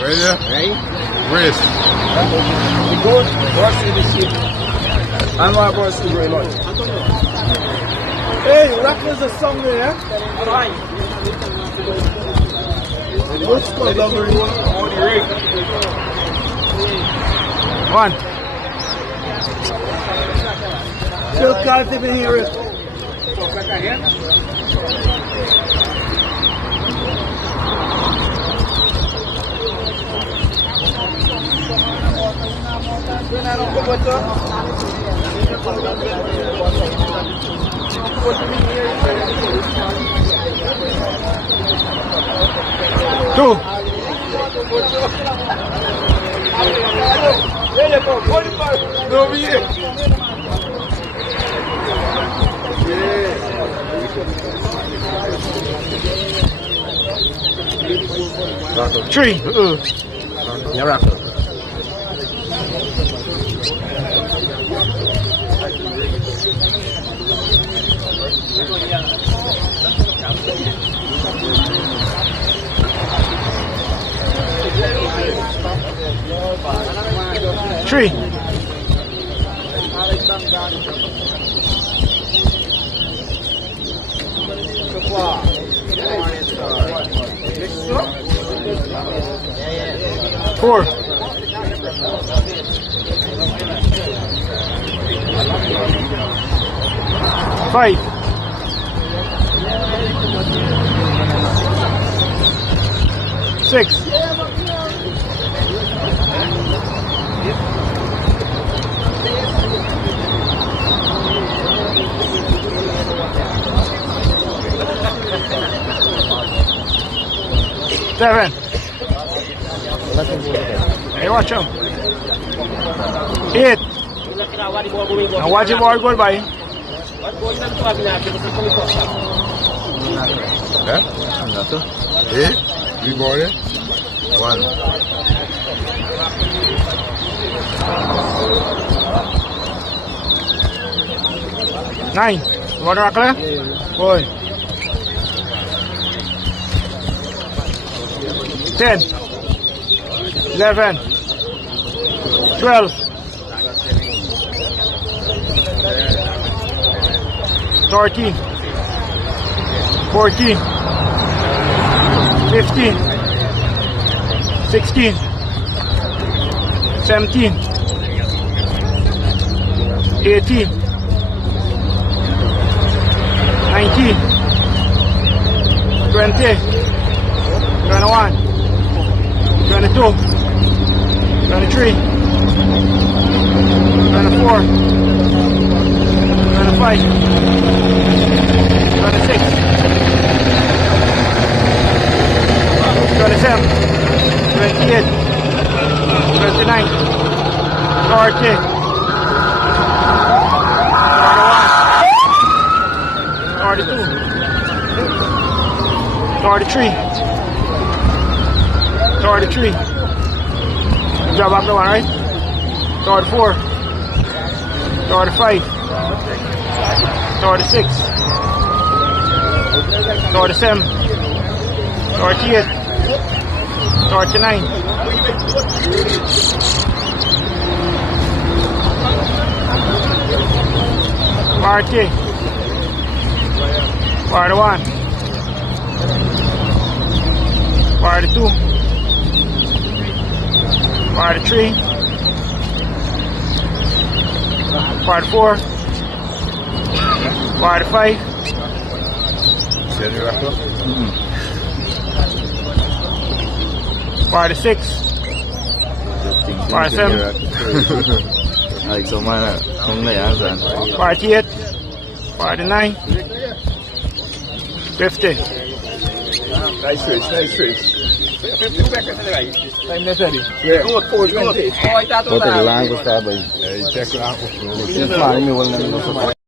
Ready there? Ready? Race. The goal, boss in the ship. ANWAR boss to Raymond. Hey, that was a song there. Alright. Let's go, number one. One. Still can't even hear it. Two. No, we did. Three. Yeah, rock. Three. Four. Five. Six. Seven. Hey, watch him. Eight. Now watch the ball go by. Yeah? Eight. We bought it. One. Nine. You want to rock there? Boy. 10. 11. 12. 13. 14. 15. 16. 17. 18. 19. 20. 21. 22. 23. 24. 25. 26. 27. 28. 29. 30. 41. 42. 43. 33. Good job after one, right? 34. 35. 36. 37. 38. 39. 40. 41. 42. 43. 44. 45. 46. 47. Ay, so mana, không lấy ăn rồi. 48. 49. 50. Nice fish. 50 seconds anyway. Time necessary. Yeah. Good. Oh, Bote lang ko sa bay. Hey, check it out. Since mali mi wala na sa